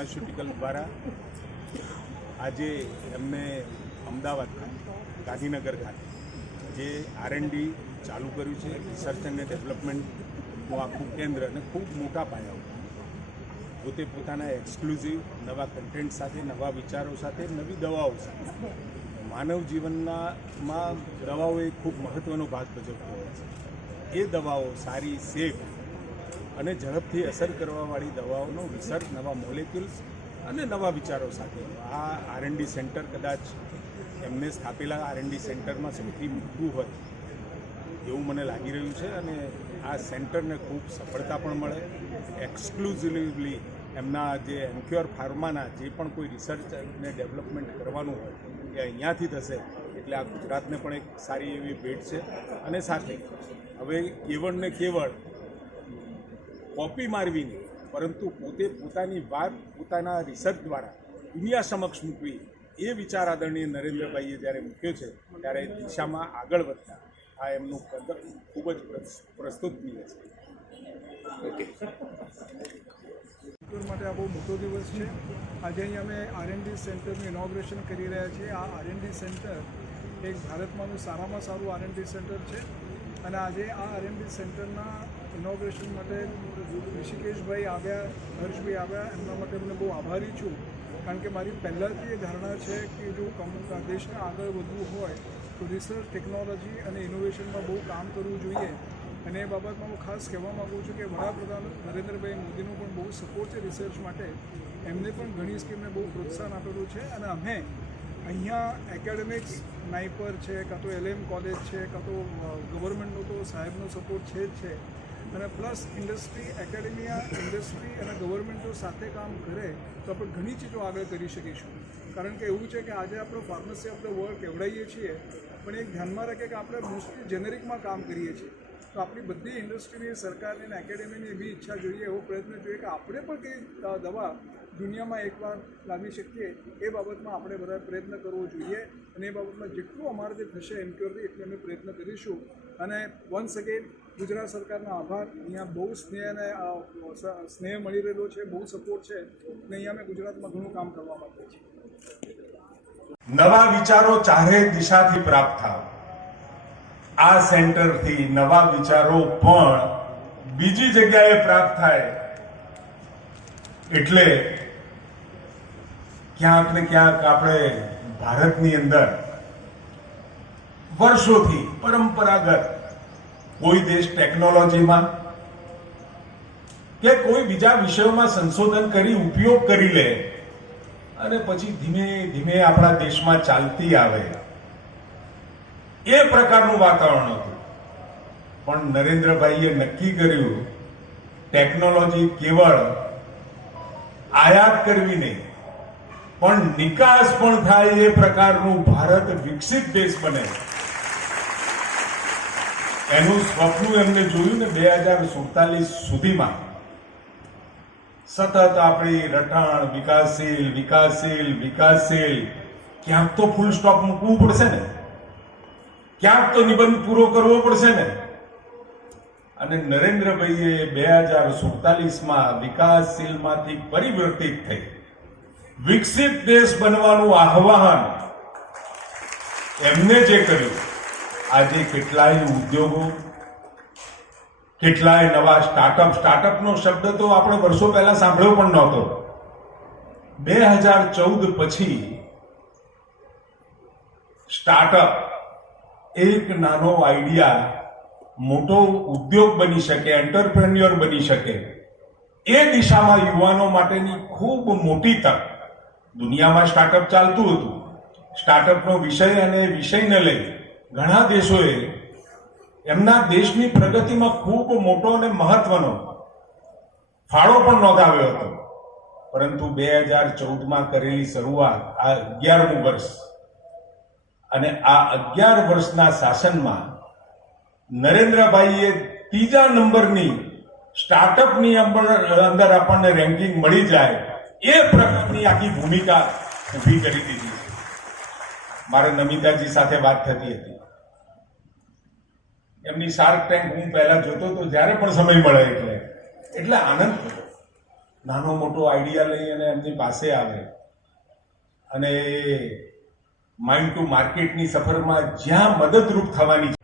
Pharmaceutical દ્વારા આજે એમને અમદાવાદ ગાંધીનગર ખાતે જે R&D ચાલુ કર્યું છે, રિસર્ચ અને ડેવલપમેન્ટનું આખું કેન્દ્ર, અને ખૂબ મોટા પાયા પોતે પોતાના એક્સક્લુઝિવ નવા કન્ટેન્ટ સાથે, નવા વિચારો સાથે, નવી દવાઓ સાથે માનવ જીવનમાં દવાઓ એક ખૂબ મહત્ત્વનો ભાગ ભજવતો હોય છે. એ દવાઓ સારી, સેફ અને ઝડપથી અસર કરવાવાળી દવાઓનો રિસર્ચ, નવા મોલેક્યુલ્સ અને નવા વિચારો સાથે આ R&D સેન્ટર કદાચ એમને સ્થાપેલા R&D સેન્ટરમાં સૌથી મોટું હોય એવું મને લાગી રહ્યું છે. અને આ સેન્ટરને ખૂબ સફળતા પણ મળે. એક્સક્લુઝિવલી એમના જે એન્ક્યોર ફાર્માના જે પણ કોઈ રિસર્ચ અને ડેવલપમેન્ટ કરવાનું હોય એ અહીંયાથી થશે, એટલે આ ગુજરાતને પણ એક સારી એવી ભેટ છે. અને સાથે હવે કેવળ ને કેવળ કોપી મારવી નહીં, પરંતુ પોતે પોતાની વાત પોતાના રિસર્ચ દ્વારા દુનિયા સમક્ષ મૂકવી, એ વિચાર આદરણીય નરેન્દ્રભાઈએ જ્યારે મૂક્યો છે ત્યારે દિશામાં આગળ વધતા આ એમનું કદમ ખૂબ જ પ્રસ્તુતનીય છે. ઓકે, માટે આ બહુ મોટો દિવસ છે. આજે અહીં અમે R&D સેન્ટરનું ઇનોગ્રેશન કરી રહ્યા છીએ. આ R&D સેન્ટર એક ભારતમાંનું સારામાં સારું R&D સેન્ટર છે. અને આજે આ R&D સેન્ટરના ઇનોગ્રેશન માટે ઋષિકેશભાઈ આવ્યા, હર્ષભાઈ આવ્યા, એમના માટે મને બહુ આભારી છું. કારણ કે મારી પહેલાંથી એ ધારણા છે કે જો દેશને આગળ વધવું હોય તો રિસર્ચ, ટેકનોલોજી અને ઇનોવેશનમાં બહુ કામ કરવું જોઈએ. અને એ બાબતમાં હું ખાસ કહેવા માગું છું કે વડાપ્રધાન નરેન્દ્રભાઈ મોદીનો પણ બહુ સપોર્ટ છે રિસર્ચ માટે. એમને પણ ઘણી સ્કીમને બહુ પ્રોત્સાહન આપેલું છે. અને અમે અહીંયા એકેડેમિક્સ નાઇપર છે, કાં તો LM કોલેજ છે, કાં તો ગવર્મેન્ટનો તો સાહેબનો સપોર્ટ છે જ છે. અને પ્લસ ઇન્ડસ્ટ્રી, એકેડેમિયા, ઇન્ડસ્ટ્રી અને ગવર્મેન્ટો સાથે કામ કરે તો આપણે ઘણી ચીજો આગળ કરી શકીશું. કારણ કે એવું છે કે આજે આપણે ફાર્મસી ઓફ ધ વર્લ્ડ કહેવડાવીએ છીએ, પણ એક ધ્યાનમાં રાખીએ કે આપણે મોસ્ટલી જેનેરિકમાં કામ કરીએ છીએ. તો આપણી બધી ઇન્ડસ્ટ્રીની, સરકારની અને એકેડેમીની એવી ઈચ્છા જોઈએ, એવો પ્રયત્ન જોઈએ કે આપણે પણ કઈ દવા દુનિયામાં એકવાર લાવી શકીએ. એ બાબતમાં આપણે બધા પ્રયત્ન કરવો જોઈએ. અને એ બાબતમાં જેટલું અમારાથી થશે એન્ક્યોરથી એટલું અમે પ્રયત્ન કરીશું. અને વન્સ અગેન ગુજરાત સરકારના આભાર. અહીંયા બહુ સ્નેહ મળી રહેલો છે, બહુ સપોર્ટ છે. અને અહીંયા અમે ગુજરાતમાં ઘણું કામ કરવા માંગીએ છીએ. નવા વિચારો ચારે દિશાથી પ્રાપ્ત થાય. આ સેન્ટરથી નવા વિચારો પણ બીજી જગ્યાએ પ્રાપ્ત થાય, એટલે ક્યાંક ને ક્યાંક આપણે ભારતની અંદર વર્ષોથી પરંપરાગત કોઈ દેશ ટેકનોલોજીમાં કે કોઈ બીજા વિષયોમાં સંશોધન કરી ઉપયોગ કરી લે અને પછી ધીમે ધીમે આપણા દેશમાં ચાલતી આવે, એ પ્રકારનું વાતાવરણ હતું. પણ નરેન્દ્રભાઈએ નક્કી કર્યું ટેકનોલોજી કેવળ આયાત કરવી નહીં, પણ નિકાસ પણ થાય, એ પ્રકારનું ભારત વિકસિત દેશ બને, એનું સ્વપ્ન એમને જોયું ને 2047 સુધીમાં સતત આપણી રટાણ વિકાસશીલ, વિકાસશીલ, વિકાસશીલ. ક્યાંક તો ફૂલ સ્ટોપ મૂકવું પડશે ને, ક્યાંક તો નિબંધ પૂરો કરવો પડશે ને. અને નરેન્દ્રભાઈએ 2047માં વિકાસશીલમાંથી પરિવર્તિત થઈ વિકસિત દેશ બનવાનું આહ્વાન એમને જે કર્યું, આજે કેટલાય ઉદ્યોગો, કેટલાય નવા સ્ટાર્ટઅપનો શબ્દ તો આપણે વર્ષો પહેલા સાંભળ્યો પણ નહોતો. 2014 પછી સ્ટાર્ટઅપ એક નાનો આઈડિયા મોટો ઉદ્યોગ બની શકે, એન્ટરપ્રેન્યોર બની શકે, એ દિશામાં યુવાનો માટેની ખૂબ મોટી તક. દુનિયામાં સ્ટાર્ટઅપ ચાલતું હતું. સ્ટાર્ટઅપનો વિષય અને વિષયને લઈ ઘણા દેશોએ એમના દેશની પ્રગતિમાં ખૂબ મોટો અને મહત્વનો ફાળો પણ નોંધાવ્યો હતો. પરંતુ 2014માં કરેલી શરૂઆત, આ 11મું વર્ષ, અને આ 11 વર્ષના શાસનમાં નરેન્દ્રભાઈએ 3જા નંબરની સ્ટાર્ટઅપની અંદર આપણને રેન્કિંગ મળી જાય એ પ્રકારની આખી ભૂમિકા ઊભી કરી દીધી છે. મારે નમિતાજી સાથે વાત થતી હતી. એમની શાર્ક ટેન્ક હું પહેલા જોતો તો જ્યારે પણ સમય મળે એટલે આનંદ થતો. નાનો મોટો આઈડિયા લઈ અને એમની પાસે આવે અને માઇન્ડ ટુ માર્કેટની સફરમાં જ્યાં મદદરૂપ થવાની